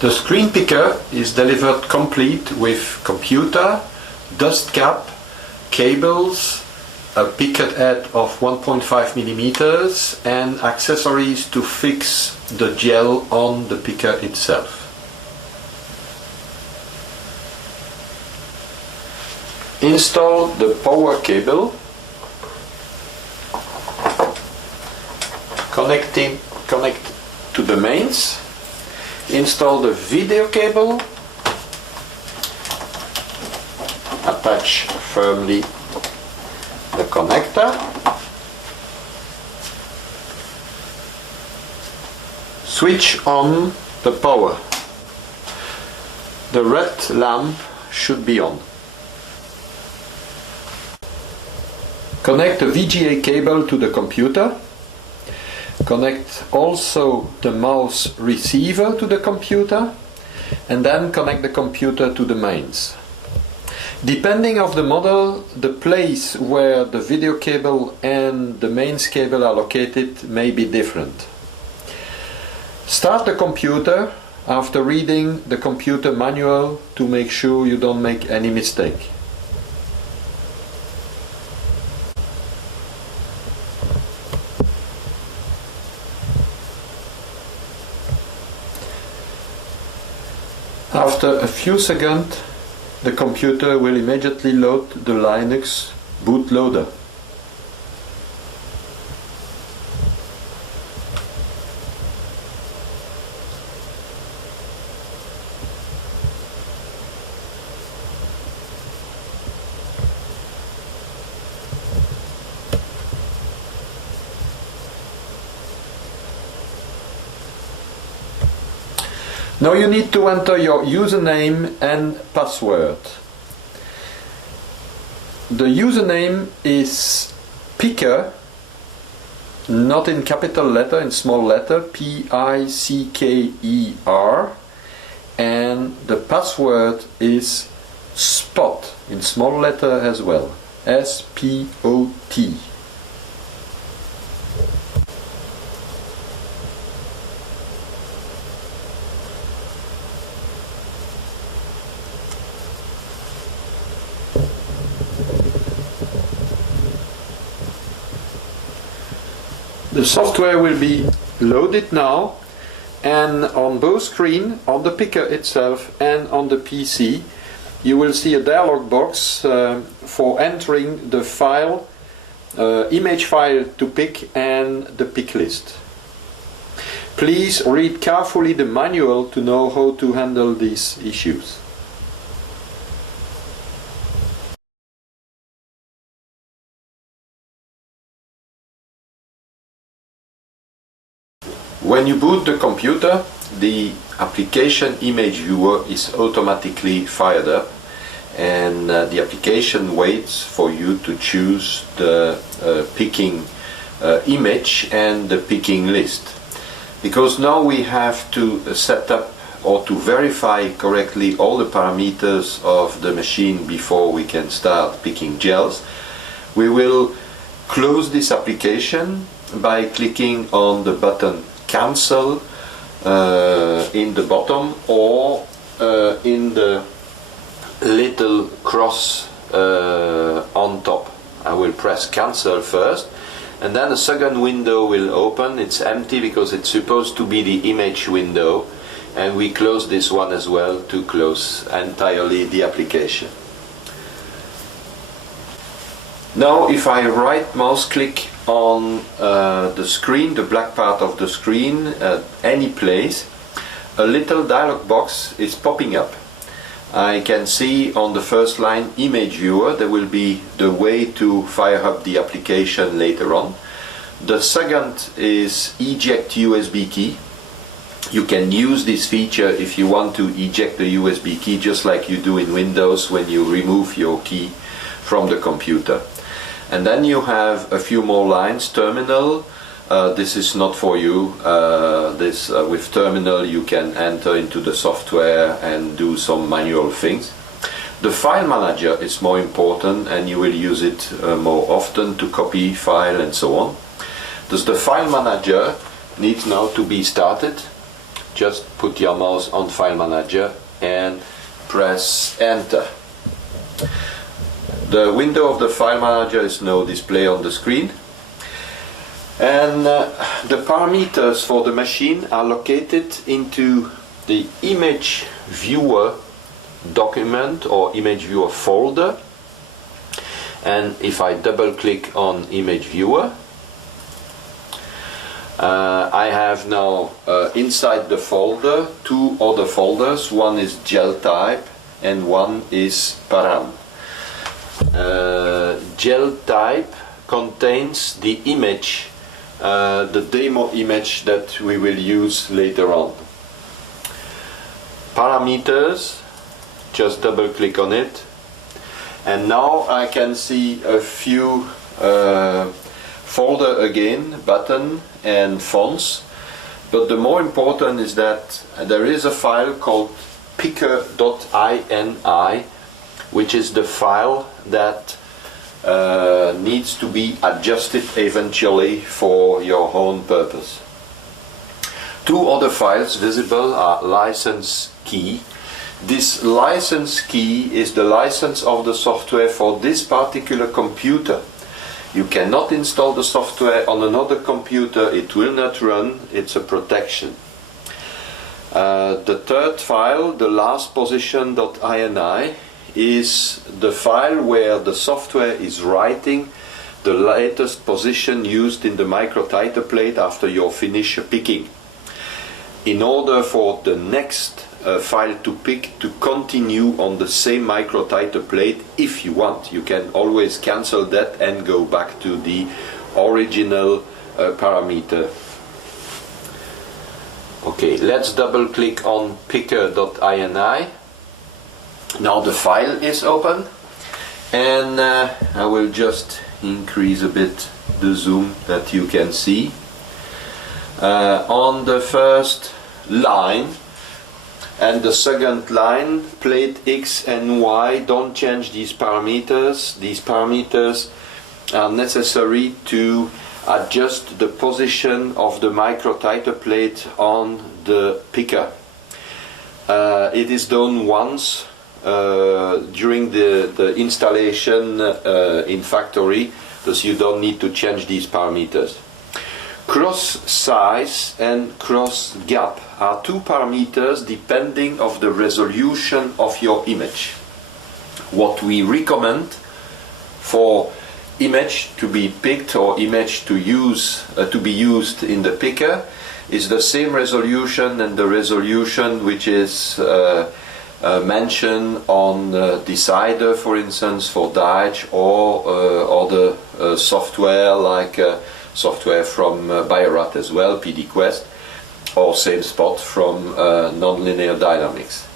The screen picker is delivered complete with computer, dust cap, cables, a picket head of 1.5 millimeters and accessories to fix the gel on the picker itself. Install the power cable, connect to the mains, install the video cable, attach firmly the connector, switch on the power. The red lamp should be on. Connect the VGA cable to the computer. Connect also the mouse receiver to the computer, and then connect the computer to the mains. Depending on the model, the place where the video cable and the mains cable are located may be different. Start the computer after reading the computer manual to make sure you don't make any mistake. After a few seconds, the computer will immediately load the Linux bootloader. Now you need to enter your username and password. The username is picker, not in capital letter, in small letter, P-I-C-K-E-R, and the password is spot, in small letter as well, S-P-O-T. The software will be loaded now, and on both screens, on the picker itself and on the PC, you will see a dialog box for entering the file, image file to pick and the pick list. Please read carefully the manual to know how to handle these issues. When you boot the computer, the application image viewer is automatically fired up, and the application waits for you to choose the picking image and the picking list. Because now we have to set up or to verify correctly all the parameters of the machine before we can start picking gels, we will close this application by clicking on the button Cancel in the bottom, or in the little cross on top. I will press Cancel first, and then a second window will open. It's empty because it's supposed to be the image window, and we close this one as well to close entirely the application. Now if I right mouse click on the screen, the black part of the screen, at any place, a little dialog box is popping up. I can see on the first line, image viewer, there will be the way to fire up the application later on. The second is eject USB key. You can use this feature if you want to eject the USB key, just like you do in Windows when you remove your key from the computer. And then you have a few more lines. Terminal, this is not for you. With terminal you can enter into the software and do some manual things. The file manager is more important, and you will use it more often to copy file and so on. Thus the file manager needs now to be started. just put your mouse on File Manager and press Enter. The window of the File Manager is now displayed on the screen, and the parameters for the machine are located into the Image Viewer document or Image Viewer folder. And if I double click on Image Viewer, I have now inside the folder two other folders. One is gel type and one is param. Gel type contains the image, the demo image that we will use later on. Parameters, just double click on it, and now I can see a few folder again, button and fonts, but the more important is that there is a file called picker.ini, which is the file that needs to be adjusted eventually for your own purpose. Two other files visible are license key. This license key is the license of the software for this particular computer. You cannot install the software on another computer, it will not run, it's a protection. The third file, the last position.ini, is the file where the software is writing the latest position used in the microtiter plate after you finish picking. In order for the next file to pick to continue on the same microtiter plate, if you want, you can always cancel that and go back to the original parameter. Okay, let's double click on picker.ini. Now the file is open, and I will just increase a bit the zoom that you can see. On the first line and the second line, plate X and Y, don't change these parameters. These parameters are necessary to adjust the position of the microtiter plate on the picker. It is done once during the installation in factory, thus you don't need to change these parameters. Cross size and cross gap are two parameters depending on the resolution of your image. What we recommend for image to be picked or image to use to be used in the picker is the same resolution and the resolution which is mentioned on Decider, for instance, for Dodge, or other software like software from Bio-Rad as well, PDQuest, or SameSpot from Nonlinear Dynamics.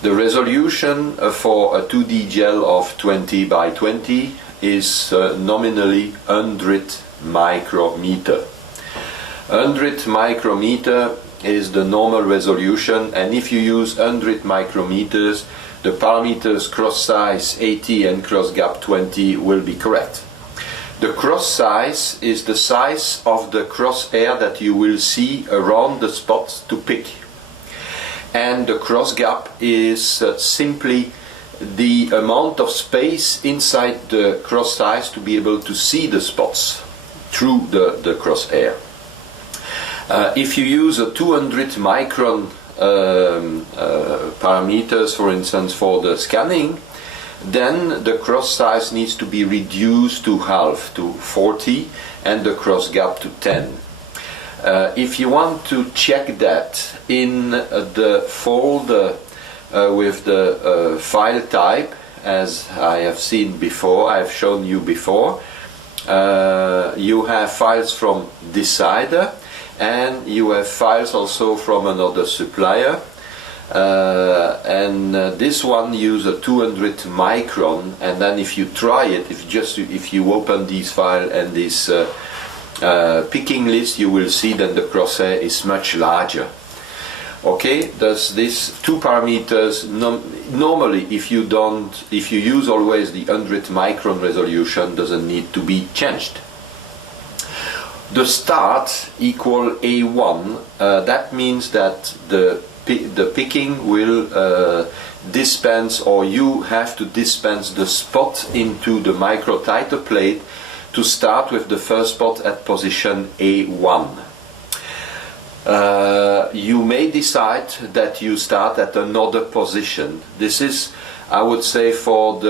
The resolution for a 2D gel of 20 by 20 is nominally 100 micrometer. 100 micrometer is the normal resolution, and if you use 100 micrometers, the parameters cross size 80 and cross gap 20 will be correct. The cross size is the size of the crosshair that you will see around the spots to pick, and the cross gap is simply the amount of space inside the cross size to be able to see the spots through the crosshair. If you use a 200 micron parameters, for instance, for the scanning, then the cross size needs to be reduced to half, to 40, and the cross gap to 10. If you want to check that in the folder with the file type, as I have seen before, I have shown you before, you have files from Decider, and you have files also from another supplier, and this one uses a 200 micron, and then if you try it, if you open this file and this picking list, you will see that the crosshair is much larger. Okay, thus these two parameters normally, if you use always the 100 micron resolution, doesn't need to be changed. The start equal A1, that means that the picking will dispense, or you have to dispense the spot into the microtiter plate to start with the first spot at position A1. You may decide that you start at another position. This is, I would say, for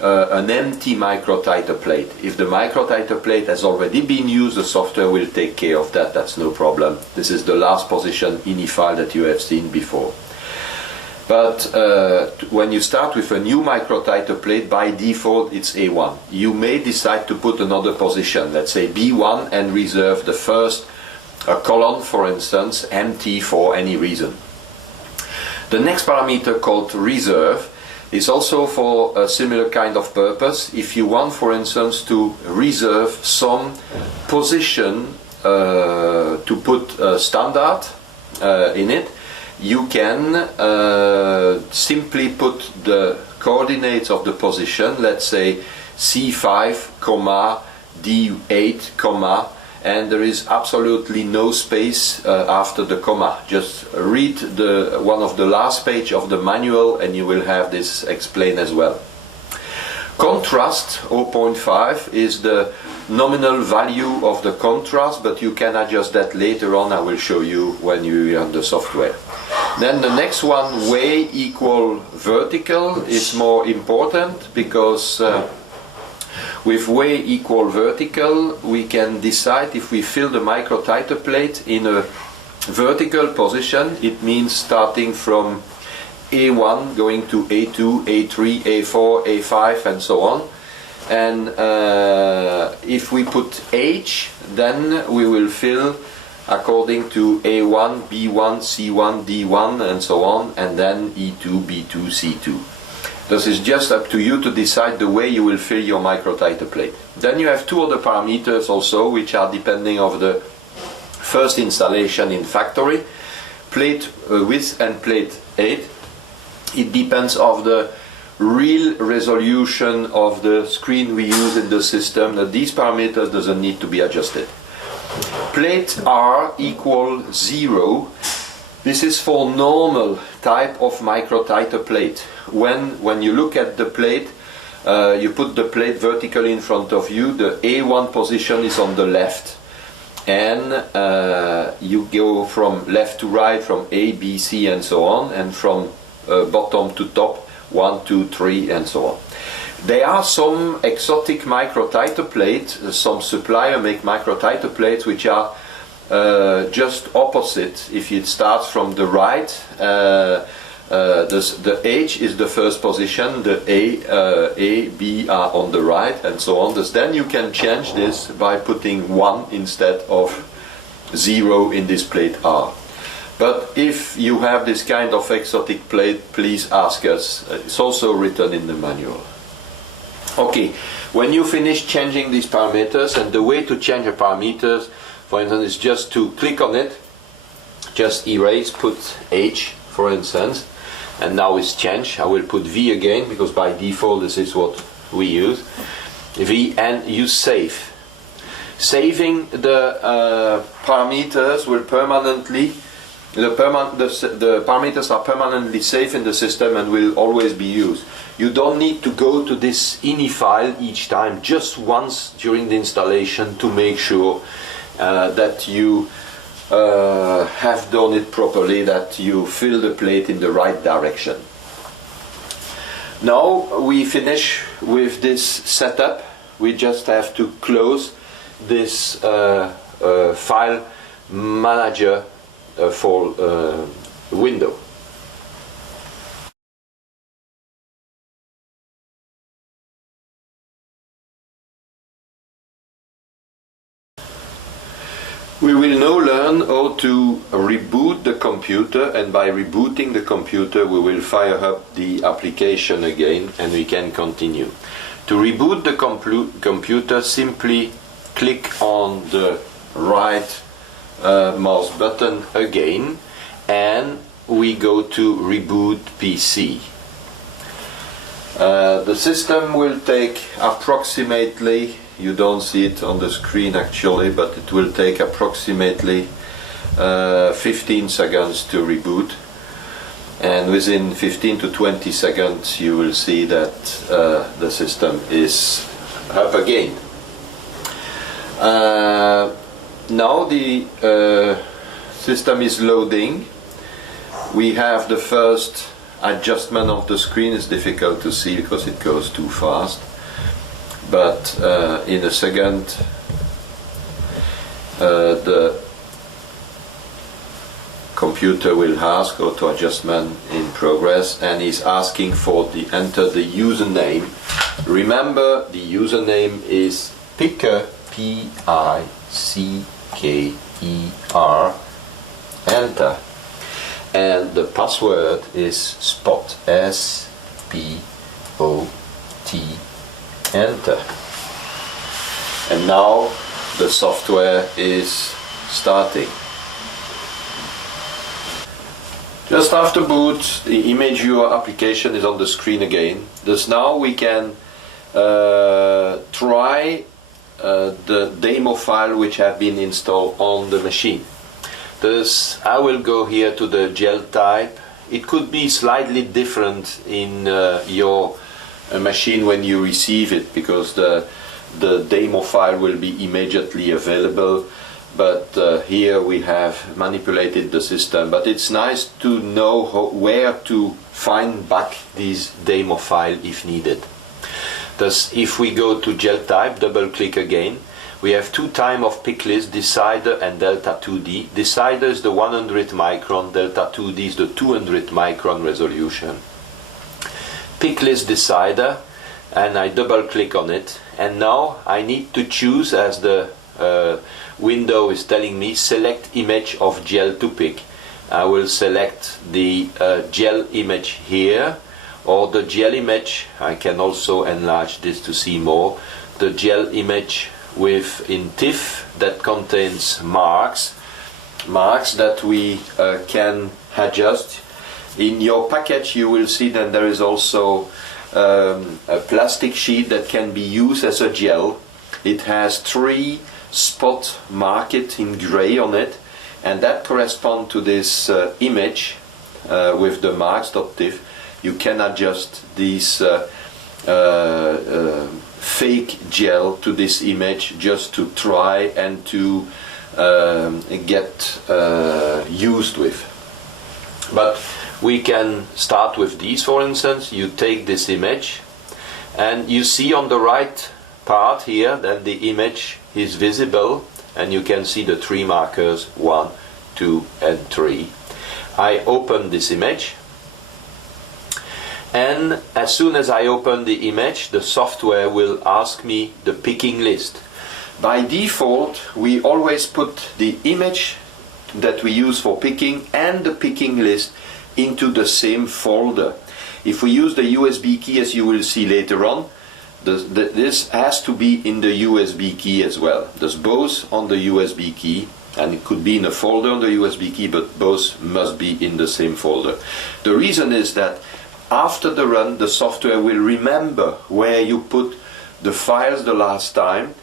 an empty microtiter plate. If the microtiter plate has already been used, the software will take care of that. That's no problem. This is the last position INI file that you have seen before. But when you start with a new microtiter plate, by default it's A1. You may decide to put another position, let's say B1, and reserve the first column, for instance, empty for any reason. The next parameter, called reserve, is also for a similar kind of purpose. If you want, for instance, to reserve some position to put a standard in it, you can simply put the coordinates of the position, let's say C5, D8, and there is absolutely no space after the comma. Just read one of the last page of the manual and you will have this explained as well. Contrast 0.5 is the nominal value of the contrast, but you can adjust that later on. I will show you when you run the software. Then the next one, way equal vertical, is more important, because with way equal vertical we can decide if we fill the microtiter plate in a vertical position. It means starting from A1 going to A2, A3, A4, A5 and so on. And if we put H, then we will fill according to A1, B1, C1, D1 and so on, and then E2, B2, C2. This is just up to you to decide the way you will fill your microtiter plate. Then you have two other parameters also, which are depending on the first installation in factory. Plate width and plate height. It depends on the real resolution of the screen we use in the system. That these parameters doesn't need to be adjusted. Plate R equal 0. This is for normal type of microtiter plate. When you look at the plate, you put the plate vertically in front of you. The A1 position is on the left, and you go from left to right, from A, B, C and so on, and from bottom to top, 1, 2, 3 and so on. There are some exotic microtiter plates. Some supplier make microtiter plates which are just opposite. If it starts from the right, the H is the first position, the A, B are on the right and so on. Then you can change this by putting 1 instead of 0 in this plate R. But if you have this kind of exotic plate, please ask us. It's also written in the manual. Okay, when you finish changing these parameters, and the way to change the parameters, for instance, is just to click on it, just erase, put H for instance, and now it's changed. I will put V again, because by default this is what we use. V, and you save. Saving the parameters will permanently, the parameters are permanently saved in the system and will always be used. You don't need to go to this INI file each time, just once during the installation to make sure that you have done it properly, that you fill the plate in the right direction. Now we finish with this setup. We just have to close this file manager for window. We will now learn how to reboot the computer, and by rebooting the computer we will fire up the application again and we can continue. To reboot the computer, simply click on the right mouse button again and we go to Reboot PC. The system will take approximately You don't see it on the screen actually, but it will take approximately 15 seconds to reboot, and within 15 to 20 seconds you will see that the system is up again. Now the system is loading. We have the first adjustment of the screen. Is difficult to see because it goes too fast, but in a second the computer will ask auto adjustment in progress, and is asking for the enter the username. Remember, the username is picker, P-I-C-K-E-R, enter, and the password is spot, S-P-O-T, enter. And now the software is starting. Just after boot, the image viewer application is on the screen again. Thus now we can try the demo file which have been installed on the machine. Thus I will go here to the gel type. It could be slightly different in your machine when you receive it, because the demo file will be immediately available. But here we have manipulated the system, but it's nice to know where to find back this demo file if needed. Thus, if we go to gel type, double click again, we have two types of pick list, decider and delta 2D. Decider is the 100 micron, delta 2D is the 200 micron resolution. Pick list decider, and I double click on it, and now I need to choose, as the window is telling me, select image of gel to pick. I will select the gel image here, or the gel image. I can also enlarge this to see more. The gel image with in TIFF that contains marks that we can adjust. In your package you will see that there is also a plastic sheet that can be used as a gel. It has 3 spot marked in gray on it, and that correspond to this image with the marks.tif. You can adjust this fake gel to this image just to try and to get used with. But we can start with these. For instance, you take this image and you see on the right part here that the image is visible, and you can see the 3 markers, 1, 2 and 3. I open this image, and as soon as I open the image, the software will ask me the picking list. By default, we always put the image that we use for picking and the picking list into the same folder. If we use the USB key, as you will see later on, this has to be in the USB key as well. There's both on the USB key, and it could be in a folder on the USB key, but both must be in the same folder. The reason is that after the run, the software will remember where you put the files the last time,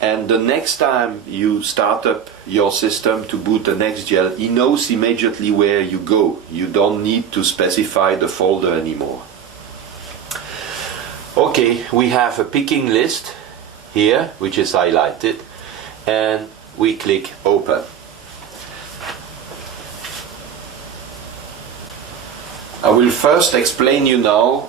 and the next time you start up your system to boot the next gel, it knows immediately where you go. You don't need to specify the folder anymore. Okay, we have a picking list here, which is highlighted, and we click open. I will first explain you now